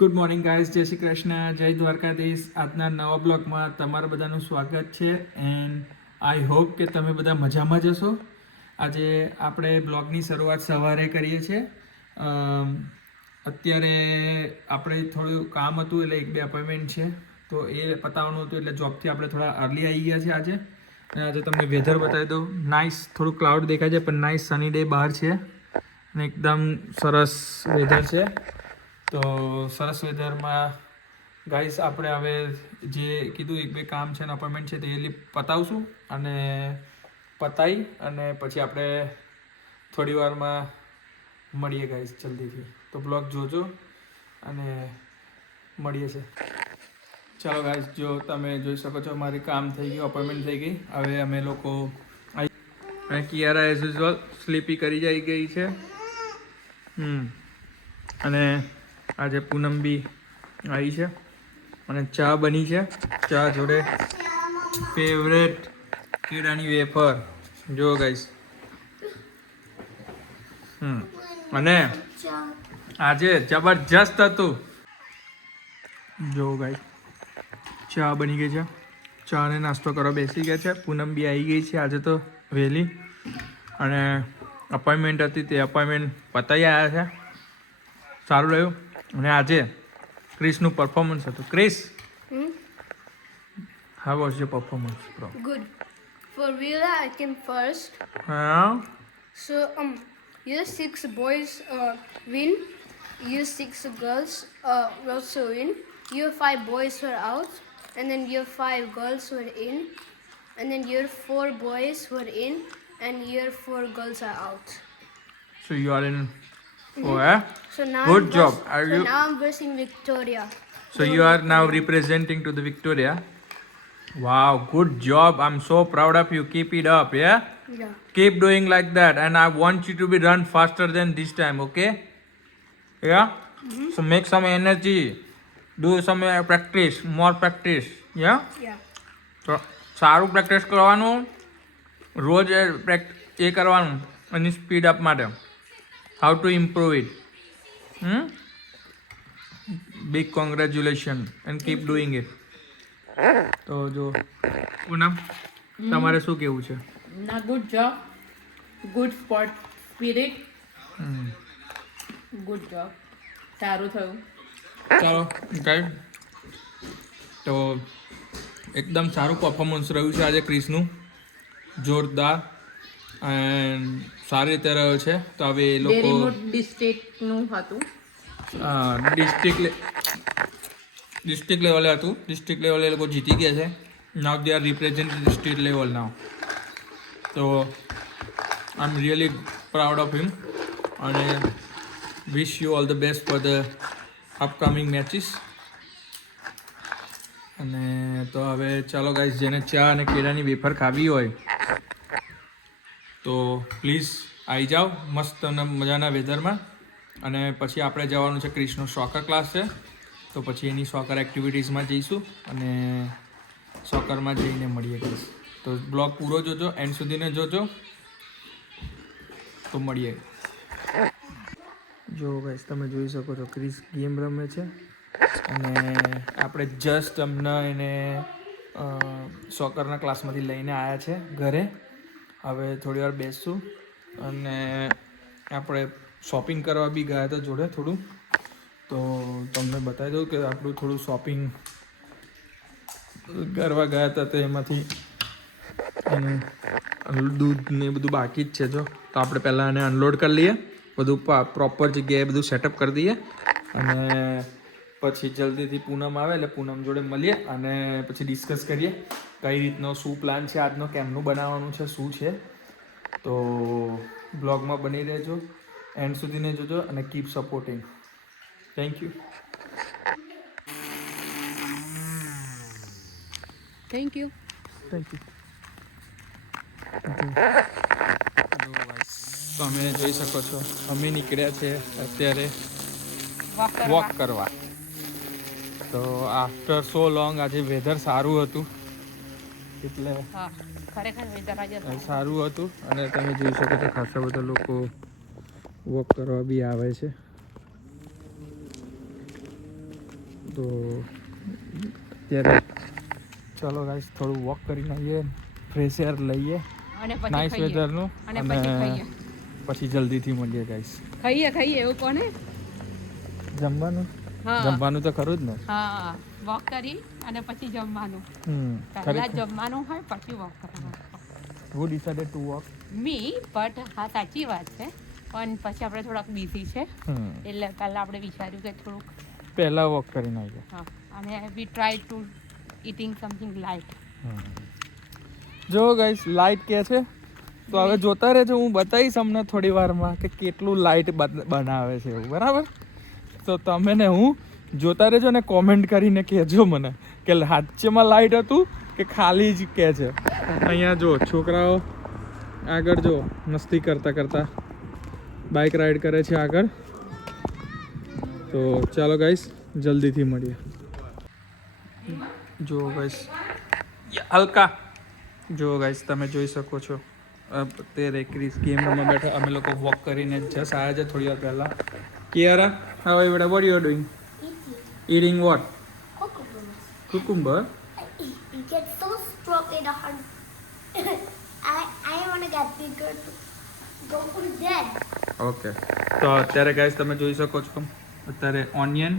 Good morning guys, જય શ્રી કૃષ્ણ, જય દ્વારકાધીશ. આજના નવા બ્લોગમાં તમારા બધાનું સ્વાગત છે એન્ડ આઈ હોપ કે તમે બધા મજામાં જ હશો. આજે આપણે બ્લોગની શરૂઆત સવારે કરીએ છીએ. અત્યારે આપણે થોડું કામ હતું એટલે 1-2 અપોઇન્ટમેન્ટ છે તો એ પતાવવાનું હતું એટલે જોબથી આપણે થોડા અર્લી આવી ગયા છે આજે. અને આજે તમને વેધર બતાવી દઉં. નાઇસ, થોડું ક્લાઉડ દેખાય છે પણ નાઇસ સની ડે બહાર છે અને એકદમ સરસ વેધર છે. તો સરસ વેધરમાં ગાઈસ આપણે હવે જે કીધું 1-2 કામ છે અને અપોઇન્ટમેન્ટ છે તે પતાવશું અને પતાવી અને પછી આપણે થોડી વારમાં મળીએ ગાઈસ જલ્દીથી. તો બ્લોગ જોજો અને મળીએ છે. ચાલો ગાઈસ, જો તમે જોઈ શકો છો મારી કામ થઈ ગયું, અપોઇન્ટમેન્ટ થઈ ગઈ. હવે અમે લોકો અને કિયારા એઝ યુઝ્યુઅલ સ્લીપી કરી જઈ ગઈ છે. અને આજે પૂનમ બી આવી છે અને ચા બની છે. ચા જોડે ફેવરેટ કેળાની વેફર. જો ગાઈસ. અને આજે જબરજસ્ત હતું. જો ગાઈસ, ચા બની ગઈ છે. ચા ને નાસ્તો કરવા બેસી ગયા છે. પૂનમ બી આવી ગઈ છે આજે તો વહેલી. અને અપોઇન્ટમેન્ટ હતી તે અપોઇન્ટમેન્ટ પતાવી આવ્યા છે. સારું રહ્યું. અને આજે ક્રિસનું પરફોર્મન્સ હતું. Chris, how was your performance, bro? Good. For Vila, I came first. Yeah. So you 6 boys win. You 6 girls also win. Your 5 boys were out, and then your 5 girls were in, and then your 4 boys were in, and your 4 girls are out. So you are in. Oh, yeah. So now Good job. Are so you? now I'm versing Victoria. So you are now representing to the Victoria. Wow, good job. I'm so proud of you. Keep it up, yeah? Yeah. Keep doing like that. And I want you to be run faster than this time, okay? Yeah? So make some energy. Do some practice, more practice. Yeah? Yeah. તો સારું practice કરવાનું, રોજ એ કરવાનું એની speed up માટે. How to improve it. Big congratulation and keep doing it. તો જો પૂનમ, તમારે શું કેવું છે? ના, good job, good sport spirit, good job, સારું થયું. ચાલો ગાઈડ, તો એકદમ સારું પરફોર્મન્સ રહ્યું છે આજે ક્રિસનું. જોરદાર એન્ડ સારી રીતે રહ્યો છે. તો હવે એ લોકો રિમોટ ડિસ્ટ્રિક્ટનું હતું. ડિસ્ટ્રિક્ટ લેવલે હતું. ડિસ્ટ્રિક્ટ લેવલે એ લોકો જીતી ગયા છે. Now they are represented state level now. તો I am really proud of him અને wish you all the best for the upcoming matches. અને તો હવે ચાલો ગાઈસ, જેને ચા અને કેળાની વેફર ખાવી હોય તો પ્લીઝ આવી જાઓ મસ્ત અને મજાના વેધરમાં. અને પછી આપણે જવાનું છે, ક્રિસનો સોકર ક્લાસ છે તો પછી એની સોકર એક્ટિવિટીઝમાં જઈશું અને સોકરમાં જઈને મળીએ ગાઈસ. તો બ્લોગ પૂરો જોજો, એન્ડ સુધીને જોજો તો મળીએ. જો ગાઈસ, તમે જોઈ શકો છો ક્રિસ ગેમ રમે છે અને આપણે જસ્ટ હમણાં એને સોકરના ક્લાસમાંથી લઈને આવ્યા છે ઘરે. હવે થોડી વાર બેસશું અને આપણે શોપિંગ કરવા બી ગયા હતા જોડે થોડું. તો તમને બતાવી દઉં કે આપણું થોડું શોપિંગ કરવા ગયા હતા તો એમાંથી એનું દૂધ ને બધું બાકી જ છે. જો તો આપણે પહેલાં એને અનલોડ કરી લઈએ, બધું પ્રોપર જગ્યાએ બધું સેટઅપ કરી દઈએ અને પછી જલ્દીથી પૂનમ આવે એટલે પૂનમ જોડે મળીએ અને પછી ડિસ્કસ કરીએ કઈ રીતનો શું પ્લાન છે આજનો, કેમનું બનાવવાનું છે, શું છે. તો બ્લોગમાં બની રહેજો, એન્ડ સુધીને જોજો અને keep supporting. Thank you. Thank you. Thank you. તો અમે જોઈ શકો છો અમે નીકળ્યા છે અત્યારે વોક કરવા. તો આફ્ટર સો લોંગ આજે વેધર સારું હતું એટલે ખરેખર વેધર આજે સારું હતું. અને તમે જોઈ શકો છો ખાસા બધા લોકો વોક કરવા બી આવે છે. તો અત્યારે ચાલો ગાઈસ થોડું વોક કરીને આવીએ, ફ્રેશ એર લઈએ, અને પછી નાઇસ ખાઈએ. વેધરનું, અને પછી ખાઈએ. પછી જલ્દીથી મળીએ ગાઈસ. ખાઈએ એવું કોને? જમવાનું હા. જમવાનું તો ખરું જ ને. હા, વોક કરી અને પછી જમવાનું. પહેલા ખરેખર જમવાનું હોય પછી વોક કરવાનું. Who decided to walk. Me but હા સાચી વાત છે, પણ પછી આપણે થોડાક બિઝી છે એટલે પહેલા આપણે વિચાર્યું કે થોડુંક પહેલા વોક કરીને આવીએ. હા, અને વી try to eating something light. જો ગાઈસ લાઇટ કે છે તો હવે જોતા રહેજો, હું બતાવીશ અમને થોડી વારમાં કે કેટલું લાઇટ બનાવે છે એવું, બરાબર? તો તમે ને હું જોતા રહેજો ને કોમેન્ટ કરીને કહેજો મને કે સાચેમાં લાઇટ હતું કે ખાલી જ કે છે. અહીંયા જો છોકરાઓ આગળ જો મસ્તી કરતા કરતા બાઇક રાઈડ કરે છે આગળ. તો ચાલો ગાઈસ જલ્દીથી મળીએ. જો ગાઈસ હલકા જો ગાઈસ તમે જોઈ શકો છો અત્યારે ક્રિસ ગેમ રમવા બેઠા, અમે લોકો વોક કરીને જસ્ટ આવ્યા છે થોડી વાર પહેલા. કિયારા, હાઉ આર યુ બેટા? What you are doing? Eating what? Cucumber. It gets so strong in a hand. I want to get bigger to go for that. Okay, તો અત્યારે ગાઈસ તમે જોઈ શકો છો અત્યારે ઓનિયન,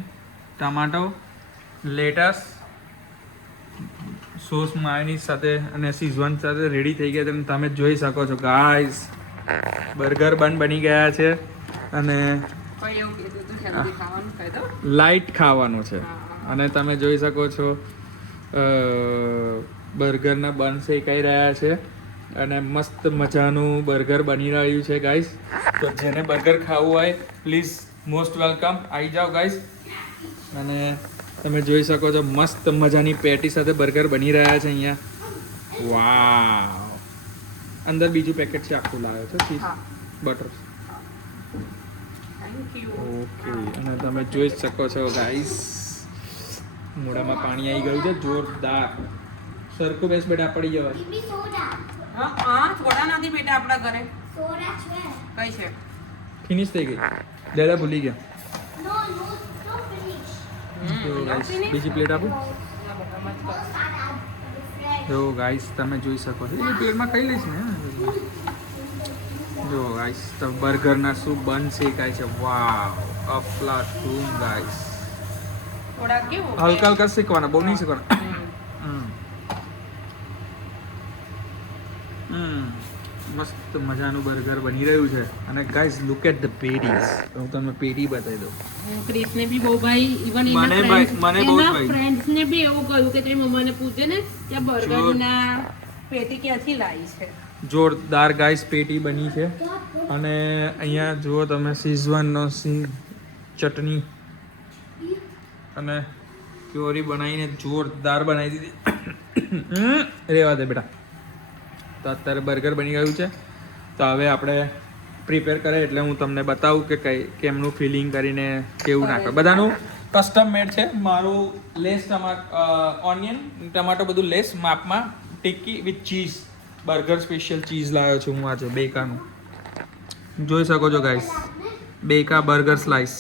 ટમાટો, લેટસ, સોસ માયોનીઝ સાથે અને સિઝવાન સાથે રેડી થઈ ગયા છે અને તમે જોઈ શકો છો ગાઈસ બર્ગર બની ગયા છે અને કોઈ એવું કીધું તું હેલ્ધી ખાવાનું કહી દો. લાઇટ ખાવાનું છે. અને તમે જોઈ શકો છો બર્ગરના બન શેકાઈ રહ્યા છે અને મસ્ત મજાનું બર્ગર બની રહ્યું છે ગાઈસ. તો જેને બર્ગર ખાવું હોય પ્લીઝ મોસ્ટ વેલકમ, આવી જાઓ ગાઈસ. અને તમે જોઈ શકો છો મસ્ત મજાની પેટી સાથે બર્ગર બની રહ્યા છે અહીંયા. વાવ, અંદર બીજું પેકેટ છે આખું લાવ્યો છે cheese butter. Thank you. Okay, અને તમે જોઈ શકો છો ગાઈસ મોઢામાં પાણી આવી ગયું છે જોરદાર. સરખું બેસ બેટા, પડી જવાય. Give me soda. હા, થોડા નથી બેટા આપણા ઘરે. Soda where? કઈ છે? ફિનિશ થઈ ગઈ, લેલા ભૂલી ગયા. No, don't finish. જો ગાઈસ બીજી પ્લેટ આપું. No, Sada. Friend. જો ગાઈસ તમે જોઈ શકો છો, એ પ્લેટમાં ખાઈ લઈશ ને. જો ગાઈસ તો બર્ગરના શું બન શેકાય છે. વાવ, અફલાતૂન ગાઈસ. થોડા કેવું હલકા હલકા શીખવાના, બહુ નહીં શીખવાના. મસ્ત મજાનું બર્ગર બની રહ્યું છે અને ગાઈસ લુક એટ ધ પેટીઝ. હું તમને પેટી બતાવી દઉં. ક્રિસને બી બહુ ભાઈ, ઇવન મને બહુ જ ભાઈ. ફ્રેન્ડ્સને બી એવું કહ્યું કે તારી મમ્માને પૂછે ને કે બર્ગરના પેટી ક્યાંથી લાવી છે. જોરદાર ગાઈસ પેટી બની છે અને અહીંયા જુઓ તમે સિઝવાનનો ચટણી અને ક્યોરી બનાવીને જોરદાર બનાવી દીધી. રેવા દે બેટા. તો અત્યારે બર્ગર બની ગયું છે. તો હવે આપણે પ્રિપેર કરે એટલે હું તમને બતાવું કે કેમનું ફિલિંગ કરીને કેવું નાખે. બધાનું કસ્ટમ મેડ છે. મારું લેસ ઓનિયન ટમાટો બધું લેસ માપમાં, tikki with cheese, burger special cheese લાવ્યો છું હું આજે બેકાનું. જોઈ શકો છો ગાઈસ, બેકા બર્ગર સ્લાઇસ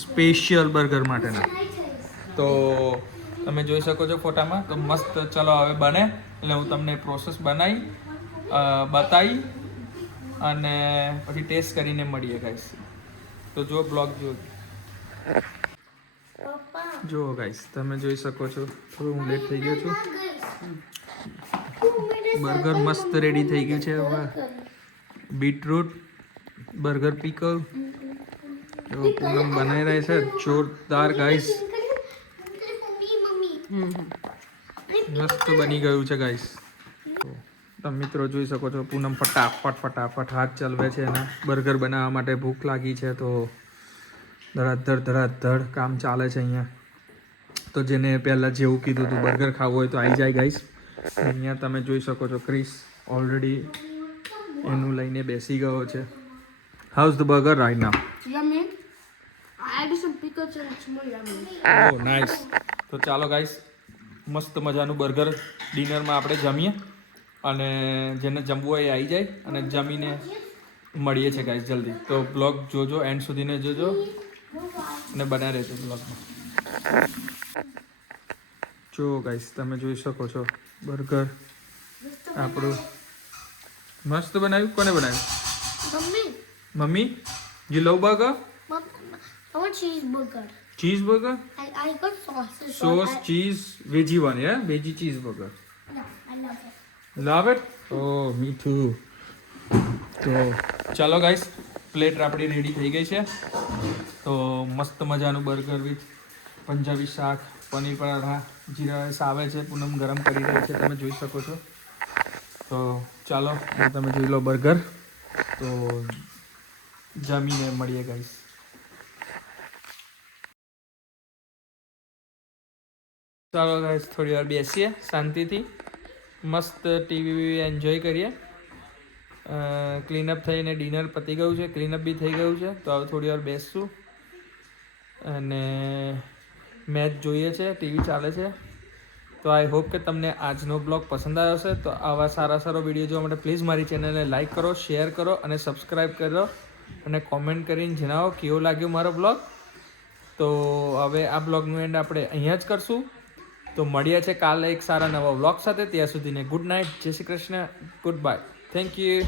સ્પેશિયલ બર્ગર માટેના. તો તમે જોઈ શકો છો ફોટામાં. તો મસ્ત. ચલો હવે બને એટલે હું તમને પ્રોસેસ બનાવી બતાવી અને પછી ટેસ્ટ કરીને મળીએ ગાઈસ. તો જો બ્લોગ જો જુઓ ગાઈસ, તમે જોઈ શકો છો. થોડું હું લેટ થઈ ગયો છું. બર્ગર મસ્ત રેડી થઈ ગયું છે. હવે બીટરૂટ બર્ગર પીકલ જો પૂનમ બનાવી રહી છે જોરદાર ગાઈસ. મસ્ત બની ગયું છે ગાઈસ. તમે મિત્રો જોઈ શકો છો પૂનમ ફટાફટ હાથ ચલાવે છે અને બર્ગર બનાવવા માટે ભૂખ લાગી છે તો ધડાધડ કામ ચાલે છે અહીંયા. તો જેને પહેલાં જેવું કીધું હતું બર્ગર ખાવું હોય તો આવી જાય ગાઈસ. અહીંયા તમે જોઈ શકો છો ક્રિસ ઓલરેડી એનું લઈને બેસી ગયો છે. How's the burger right now? Yummy. I added some pickles and it's more yummy. Oh nice. તો ચાલો ગાઈસ મસ્ત મજાનું બર્ગર ડિનરમાં આપણે જમીએ અને જેને જમવું હોય એ આવી જાય અને જમીને મળીએ છીએ ગાઈસ જલ્દી. તો બ્લોગ જોજો, એન્ડ સુધીને જોજો અને બનાવી રહેજો બ્લોગમાં. જો ગાઈસ તમે જોઈ શકો છો બર્ગર આપણું મસ્ત બનાવ્યું. કોને બનાવ્યું? Mummy, mummy. You love burger? I want cheeseburger. Cheese burger? I got sauces. Sauce cheese veggie one yeah veggie cheese burger. Yeah, I love it. Love it? Oh me to. તો ચાલો guys plate આપણી ready થઈ ગઈ છે. તો મસ્ત મજાનું burger with Punjabi શાક, પનીર પરાઠા, જીરા રાઈસ આવે છે. પૂનમ ગરમ કરી રહી છે, તમે જોઈ શકો છો. તો ચાલો તમે જોઈ લો બર્ગર. તો જમીને મળીએ ગાઈસ. ચાલો ગાઈસ થોડી વાર બેસીએ શાંતિથી, મસ્ત ટીવી એન્જોય કરીએ. ક્લીનઅપ થઈને ડિનર પતી ગયું છે, ક્લીનઅપ બી થઈ ગયું છે. તો હવે થોડી વાર બેસશું અને મેચ જોઈએ છે, ટીવી ચાલે છે. તો આઈ હોપ કે તમને આજનો બ્લોગ પસંદ આવ્યો હશે. તો આવા સારા વિડીયો જોવા માટે પ્લીઝ મારી ચેનલને લાઇક કરો, શેર કરો અને સબસ્ક્રાઈબ કરો અને કોમેન્ટ કરીને જણાવો કેવો લાગ્યો મારો બ્લોગ. તો હવે આ બ્લોગનું એન્ડ આપણે અહીંયા જ કરશું. તો મળીએ છે કાલે એક સારા નવા બ્લોગ સાથે. ત્યાં સુધીને ગુડ નાઇટ, જય Shri Krishna, good bye, thank you.